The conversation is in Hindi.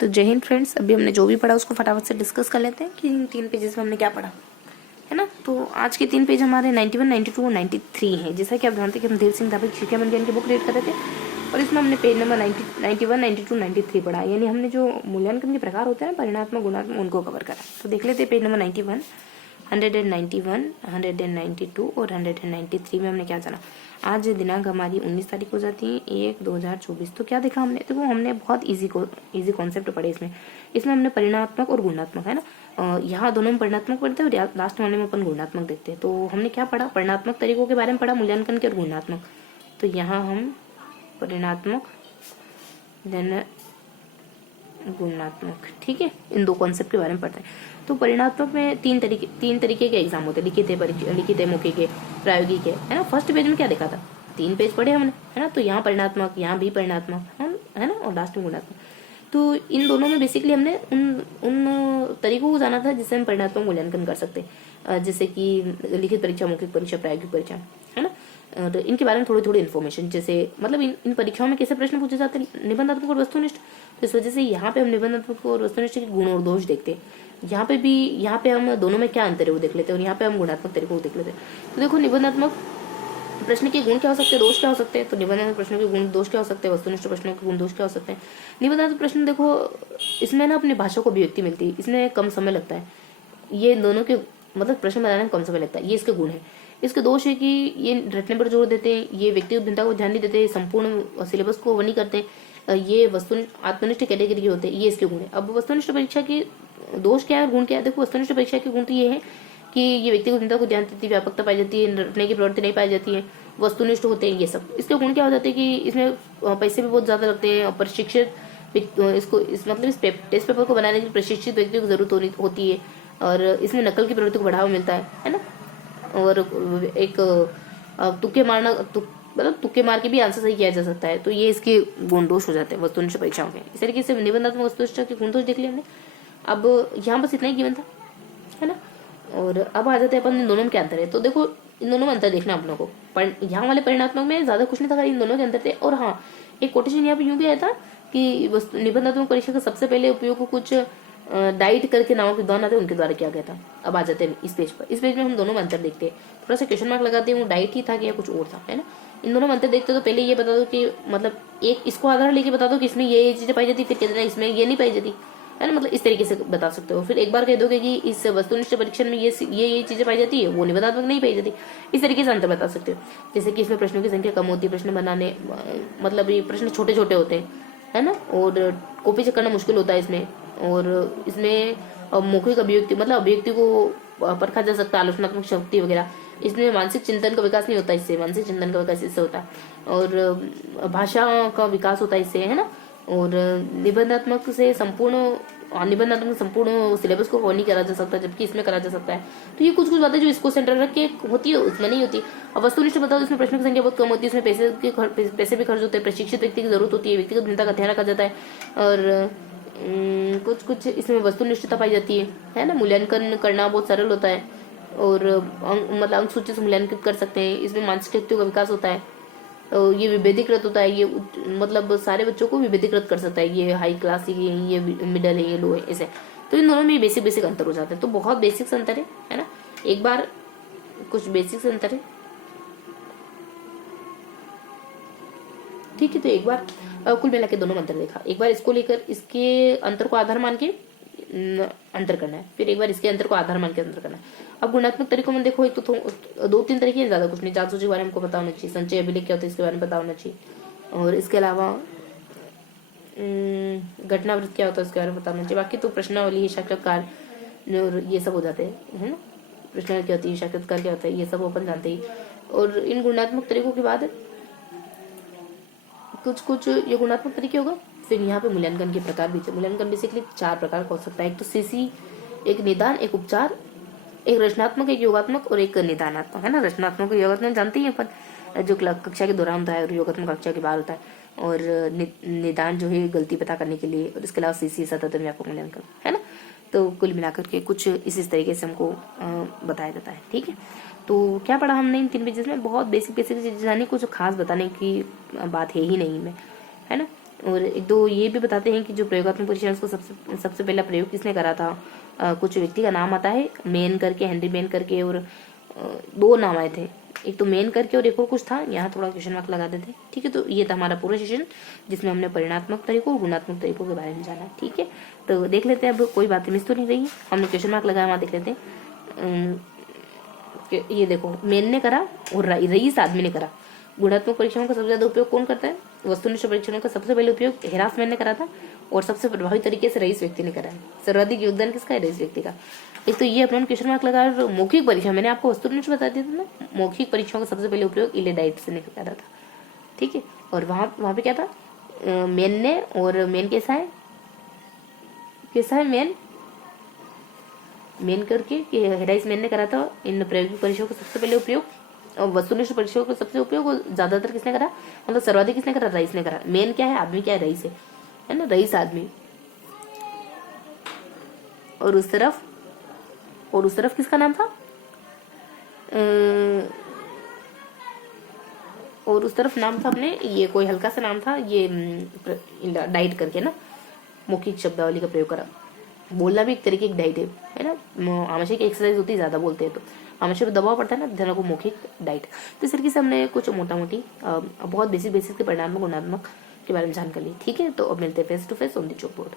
तो जय हिंद फ्रेंड्स, अभी हमने जो भी पढ़ा उसको फटाफट से डिस्कस कर लेते हैं कि इन 3 पेजेस में हमने क्या पढ़ा है ना। तो आज के 3 पेज हमारे 91, 92 और 93 हैं। जैसा कि आप जानते हैं कि हम देव सिंह धाबी शिक्षा मंजन की बुक रीड कर रहे थे और इसमें हमने पेज नंबर 91, 92, 93 पढ़ा। यानी हमने जो मूल्यांकन के प्रकार होते हैं परिणात्मक गुणात्मक उनको कवर करा। तो देख लेते हैं पेज नंबर 91, 191, 192 और 193 में हमने क्या जाना। आज दिनांक हमारी 19 तारीख हो जाती है 1/2024। तो क्या देखा हमने, देखो हमने बहुत इजी कॉन्सेप्ट पढ़े इसमें हमने परिणात्मक और गुणात्मक है ना। यहाँ दोनों में परिणात्मक पढ़ते हैं और लास्ट वाले में अपन गुणात्मक देखते हैं। तो हमने क्या पढ़ा, परिणात्मक तरीकों के बारे में पढ़ा, मूल्यांकन के और गुणात्मक। तो यहाँ हम परिणात्मक देन गुणात्मक, ठीक है, इन दो कॉन्सेप्ट के बारे में पढ़ते हैं। तो परिणात्मक में तीन तरीके के एग्जाम होते हैं, लिखित है, मौखिक है, प्रायोगिक है ना। फर्स्ट पेज में क्या देखा था, 3 पेज पढ़े हमने है ना। तो यहाँ परिणात्मक, यहाँ भी परिणात्मक है ना, और लास्ट में गुणात्मक। तो इन दोनों में बेसिकली हमने उन तरीकों को जाना था जिससे हम परिणात्मक मूल्यांकन कर सकते हैं, जैसे कि लिखित परीक्षा, मौखिक परीक्षा, प्रायोगिक परीक्षा है ना। तो इनके बारे में थोड़ी इन्फॉर्मेशन, जैसे मतलब इन परीक्षाओं में कैसे प्रश्न पूछे जाते हैं, निबंधात्मक और वस्तुनिष्ठ। तो इस वजह से यहाँ पे हम निबंधात्मक और वस्तुनिष्ठ के गुण और दोष देखते हैं। यहाँ पे हम दोनों में क्या अंतर है वो देख लेते हैं और यहाँ पे हम गुणात्मक तरीकों को देख लेते हैं। तो देखो निबंधात्मक प्रश्न के गुण क्या हो सकते हैं, दोष क्या हो सकते हैं। तो निबंधात्मक प्रश्नों के गुण दोष क्या हो सकते हैं, वस्तुनिष्ठ प्रश्नों के गुण दोष क्या हो सकते हैं। निबंधात्मक प्रश्न देखो इसमें ना अपनी भाषा को अभिव्यक्ति मिलती है, इसमें कम समय लगता है। ये दोनों के मतलब प्रश्न बनाने में कम समय लगता है, ये इसके गुण है। इसके दोष है कि ये रटने पर जोर देते हैं, ये व्यक्तिगत भिन्नता को ध्यान नहीं देते, संपूर्ण सिलेबस को वो नहीं करते, ये आत्मनिष्ठ कैटेगरी के होते हैं, ये इसके गुण है। अब वस्तुनिष्ठ परीक्षा के दोष क्या है, गुण क्या है। देखो वस्तुनिष्ठ परीक्षा के गुण तो ये है कि ये व्यक्तिगत भिन्नता को ध्यान देती है, व्यापकता पाई जाती है, रटने की प्रवृत्ति नहीं पाई जाती है, वस्तुनिष्ठ होते हैं ये सब। इसके गुण क्या हो जाते हैं कि इसमें पैसे भी बहुत ज्यादा लगते हैं, प्रशिक्षित मतलब इस टेस्ट पेपर को बनाने के लिए प्रशिक्षित व्यक्तियों की जरूरत होती है, और इसमें नकल की प्रवृत्ति को बढ़ावा मिलता है ना। और एक तुक्के मार के भी आंसर सही किया जा सकता है। तो ये इसके गुण दोष हो जाते हैं वस्तुनिष्ठ परीक्षाओं के। इस तरीके से निबंधात्मक वस्तुनिष्ठ के गुण दोष देख लिया हमने। अब यहाँ बस इतना ही गिवन था है ना। और अब आ जाते हैं अपन इन दोनों में क्या अंतर है। तो देखो इन दोनों में अंतर देखना आप लोगों को। यहाँ वाले परिणात्मक में ज्यादा कुछ नहीं था, इन दोनों के अंतर थे। और हाँ, एक कोटेशन यहाँ पे यूं भी आया था कि निबंधात्मक परीक्षा का सबसे पहले उपयोग कुछ डाइट करके नामक विद्वान आते उनके द्वारा किया गया था। अब आ जाते हैं इस पेज पर। इस पेज में हम दोनों में अंतर देखते हैं। थोड़ा सा क्वेश्चन मार्क लगाते हैं, वो डाइट ही था कि या कुछ और था है ना। इन दोनों में अंतर देखते तो पहले ये बता दो कि मतलब एक इसको आधार लेके बता दो कि इसमें ये चीजें पाई जाती, फिर कहते हैं इसमें ये नहीं पाई जाती है ना। मतलब इस तरीके से बता सकते हो। फिर एक बार कह दोगे कि इस वस्तुनिष्ठ परीक्षण में ये चीजें पाई जाती है, वो निबंधात्मक नहीं पाई जाती। इस तरीके से अंतर बता सकते हो। जैसे कि इसमें प्रश्नों की संख्या कम होती है, प्रश्न बनाने मतलब ये प्रश्न छोटे छोटे होते हैं है ना, और कॉपी चेक करना मुश्किल होता है इसमें। और इसमें मौखिक अभिव्यक्ति मतलब अभिव्यक्ति को परखा जा सकता है, आलोचनात्मक शक्ति वगैरह। इसमें मानसिक चिंतन का विकास नहीं होता, इससे मानसिक चिंतन का विकास इससे होता है, और भाषा का विकास होता है इससे है ना। और निबंधात्मक संपूर्ण सिलेबस को नहीं करा जा सकता, जबकि इसमें करा जा सकता है। तो ये कुछ बातें जो इसको सेंटर रख के होती है उसमें नहीं होती। अब वस्तुनिष्ठ बताओ, इसमें प्रश्नों की संख्या बहुत कम होती है, इसमें पैसे भी खर्च होते हैं, प्रशिक्षित व्यक्ति की जरूरत होती है, व्यक्तिगत भिन्नता का ध्यान रखा जाता है, और कुछ इसमें वस्तुनिष्ठता पाई जाती है ना। मूल्यांकन करना बहुत सरल होता है, और मतलब अंक सूची से मूल्यांकित कर सकते हैं। इसमें मानसिक शक्तियों का विकास होता है, ये विभेदीकृत होता है, ये मतलब सारे बच्चों को विभेदीकृत कर सकता है। ये हाई क्लास है, ये मिडल है, ये लो है, ऐसे। तो इन दोनों में बेसिक अंतर हो जाता है। तो बहुत बेसिक अंतर है ना। एक बार कुछ बेसिक अंतर है, ठीक है। तो एक बार कुल मिला के दोनों में अंतर देखा। एक बार इसको लेकर इसके अंतर को आधार मान के अंतर करना है, फिर एक बार इसके अंतर को आधार मान के अंतर करना है। अब गुणात्मक तरीकों में देखो, एक तो 2-3 तरीके हैं, ज्यादा कुछ नहीं। जांच सूची के बारे में हमको पता होना चाहिए, संचय अभिलेख क्या होता है इसके बारे में पता होना चाहिए, और इसके अलावा घटनावृत्त क्या होता है उसके बारे में पता होना चाहिए। बाकी तो प्रश्नावली, साक्षात्कार और ये सब हो जाते हैं है ना। प्रश्नावली क्या होती है, साक्षात्कार क्या होता है, ये सब अपन जानते ही। और इन गुणात्मक तरीकों के बाद कुछ ये गुणात्मक तरीके होगा। फिर यहाँ पे मूल्यांकन के प्रकार भी। मूल्यांकन बेसिकली 4 प्रकार का हो सकता है। एक तो सीसी, एक निदान, एक उपचार, एक रचनात्मक, एक योगात्मक और एक निदानात्मक है ना। रचनात्मक और योगात्मक जानते ही अपन, जो कक्षा के दौरान होता है, और योगात्मक कक्षा के बाहर होता है। और निदान जो है गलती पता करने के लिए, और इसके अलावा सीसी सतत व्यापक मूल्यांकन है ना। तो कुल मिलाकर के कुछ इस तरीके से हमको बताया जाता है, ठीक है। तो क्या पढ़ा हमने इन 3 पेजेस में, बहुत बेसिक चीजें जानी, कुछ खास बताने की बात है ही नहीं में है ना। और एक दो ये भी बताते हैं कि जो प्रयोगात्मक परीक्षण उसको सबसे पहला प्रयोग किसने करा था। कुछ व्यक्ति का नाम आता है, मेन करके, हेनरी मेन करके, और दो नाम आए थे, एक तो मेन करके और एक और कुछ था, यहाँ थोड़ा क्वेश्चन मार्क लगा देते। ठीक है, तो ये था हमारा पूरा सेशन जिसमें हमने परिणात्मक तरीकों और गुणात्मक तरीकों के बारे में जाना। ठीक है, तो देख लेते हैं, अब कोई बातें मिस तो नहीं रही, हमने क्वेश्चन मार्क लगाया, वहाँ देख लेते हैं। ये देखो, मेन ने करा और रईस आदमी ने करा। गुणात्मक परीक्षणों का सबसे ज्यादा उपयोग कौन करता है? वस्तुनिष्ठ परीक्षणों का सबसे पहले उपयोग हेरासमैन ने करा था और सबसे प्रभावी तरीके से रईस व्यक्ति ने करा है। सर्वाधिक योगदान किसका है? रईस व्यक्ति का। एक तो ये अपने क्वेश्चन मार्क लगा। मौखिक परीक्षा मैंने आपको वस्तुनिष्ठ बता दिया था ना, मौखिक परीक्षाओं का सबसे पहले उपयोग इलेडाइट ने करा था। ठीक है, और वहां पे क्या था? मेन ने, और मेन कैसा है मेन करके हेराइस मेन ने करा था इन प्रायोगिक परीक्षाओं का सबसे पहले उपयोग, और वस्तुनिष्ठ परीक्षाओं का सबसे उपयोग और ज्यादातर किसने करा, मतलब सर्वाधिक किसने करा? रईस ने करा। मेन क्या है? आदमी क्या है? रईस है ना, रईस आदमी। और उस तरफ किसका नाम था? और उस तरफ नाम था अपने, ये कोई हल्का सा नाम था, ये डाइट करके ना, मौखिक शब्दावली का प्रयोग करा। बोलना भी एक तरीके की डाइट है ना, आमाशय की एक्सरसाइज होती है, ज्यादा बोलते हैं तो आमाशय पे दबाव पड़ता है ना, ध्यान को मौखिक डाइट। तो इस तरीके से हमने कुछ मोटा मोटी बहुत बेसिक के परिणाम गुणात्मक के बारे में जानकारी ली। ठीक है, तो अब मिलते हैं face to face on the chalk board.